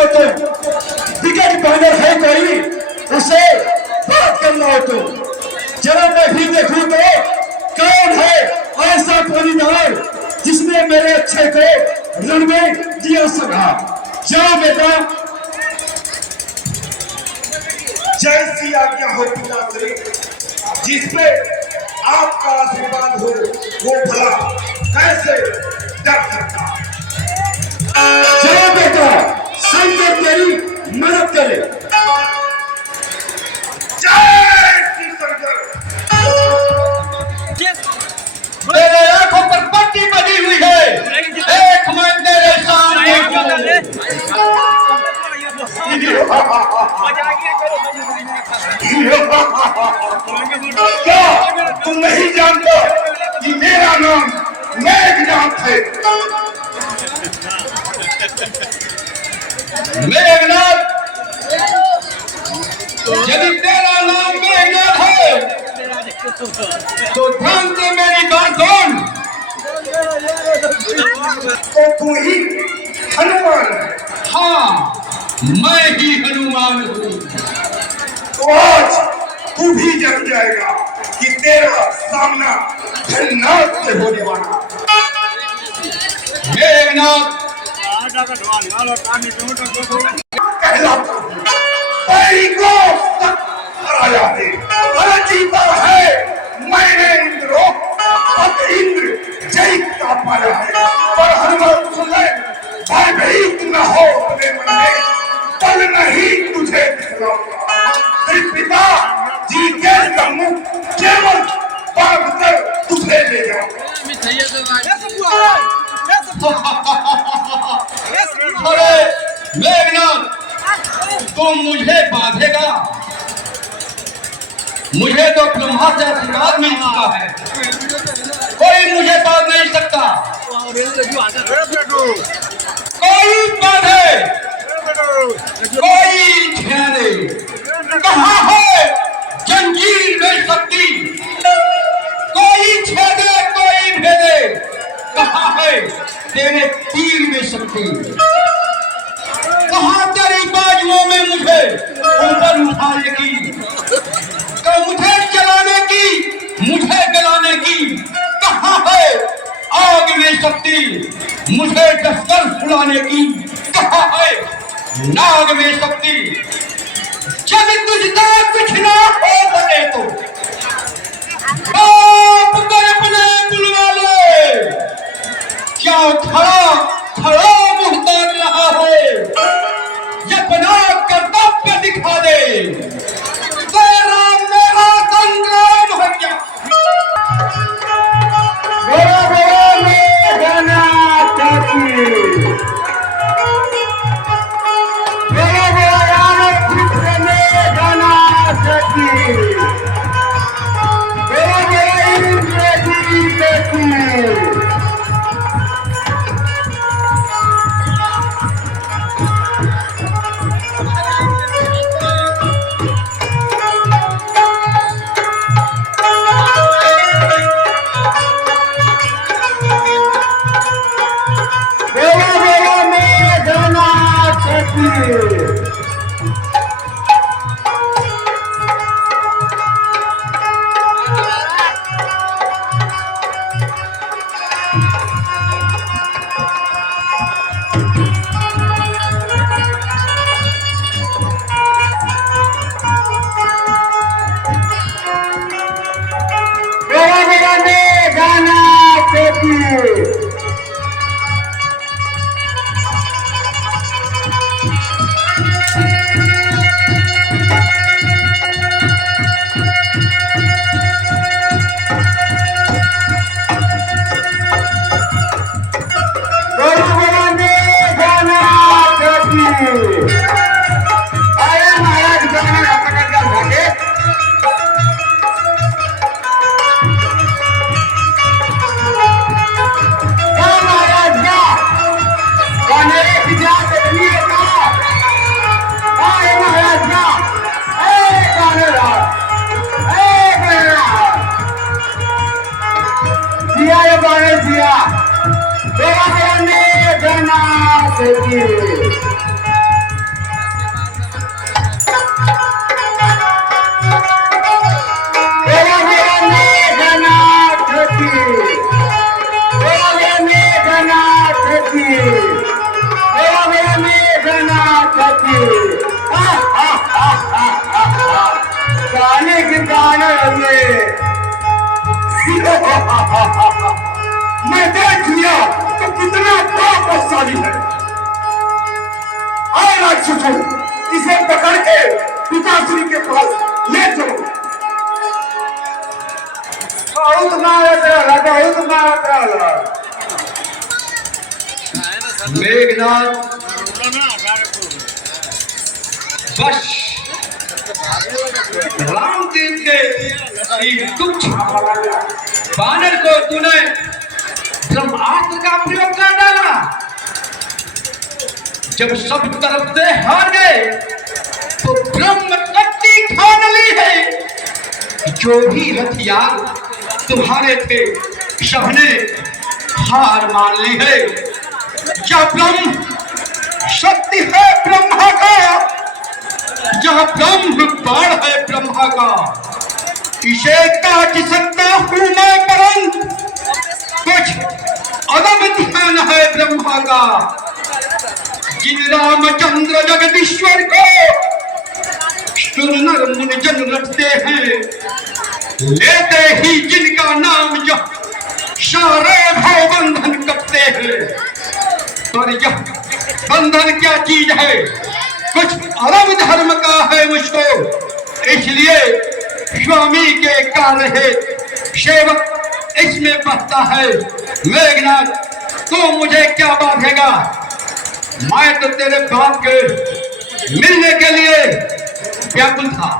हो तुम, wicket pointer है कोई, उसे बात करना हो तुम। जरा मैं भी देखूं तो कौन है ऐसा पानीदार जिसने मेरे अच्छे को रन में दिया सका। जाओ बेटा। जैसी आज्ञा हो पिताश्री, जिसपे आपका आशीर्वाद हो वो भला कैसे डर सकता। जाओ बेटा, शंकर तेरी मदद करे। जय श्री शंकर। मेरे आंखों पर पट्टी बनी हुई है, एक मैं तेरे सामने क्या तुम नहीं जानते कि मेरा नाम मेघनाथ है? मेघनाथ, यदि तेरा नाम मेघनाथ है तो ध्यान से मेरी बात सुन। तो तू ही हनुमान है? हाँ, मैं ही हनुमान हूँ। तो आज तू भी जान जाएगा कि तेरा सामना खन्नाथ से होने वाला। मेघनाथ, कहलाता हूँ, पैरी को तक हराया है, और जीता है मैंने इंद्रो, अब इंद्र जय का पाया है। पर हनुमान सुन ले, भयभीत न हो अपने मन में, पल नहीं तुझे दिखलाऊंगा। श्री पिता जी के सम्मुख केवल बांध कर तुझे ले जाऊंगा। अरे मेघनाथ, तुम मुझे बांधेगा? मुझे तो ब्रह्मा से आशीर्वाद मिल चुका है, कोई मुझे बांध नहीं सकता। कोई बांधे, कोई छेड़े, कहाँ है जंजीर में शक्ति? कोई छेड़े, कोई भेदे, कहाँ है तेरे तीर में शक्ति? कहाँ तेरी बाजुओं में मुझे ऊपर उठाने की, तो मुझे जलाने की, मुझे गलाने की? कहाँ है आग में शक्ति, मुझे डसकर फुलाने की? कहाँ है नाग में शक्ति? जब तुझसे कुछ ना हो सके तो बाप को अपने बुलवा ले। क्या खड़ा खड़ा मुंह तान रहा है? ये अपना कर्तव्य दिखा दे। तेरा मेरा संग्राम है क्या? बोलो बोलो मेघनाथ की। बोलो बोलो रामचंद्र मेघनाथ की। बोलो बोलो इंद्रजीत की। मैं देख लिया तो कितना पापशाली है। आए राक्षसों, इसे पकड़ के पिताश्री के पास ले चलो। मेघनाथ बस रामदेव के तुच्छ बानर को तूने ब्रह्मास्त्र का प्रयोग कर डाला। जब सब तरफ से हार गए तो ब्रह्म शक्ति ठान ली है। जो भी हथियार तुम्हारे थे सबने हार मान ली है। क्या ब्रह्म शक्ति है ब्रह्मा का, जहां ब्रह्म बाण है ब्रह्मा का, इसे काट सकता हूं मैं, परंतु कुछ अदम ध्यान है ब्रह्मा का। जिन रामचंद्र जगदीश्वर को सुर नर मुनि जन रखते हैं, लेते ही जिनका नाम जो सारे भाव बंधन करते हैं। पर यह बंधन क्या चीज है, कुछ अलग धर्म का है मुझको, इसलिए स्वामी के कार्य है सेवक इसमें बसता है। मेघनाथ तो मुझे क्या बांधेगा, मैं तो तेरे बाप के मिलने के लिए व्याकुल था।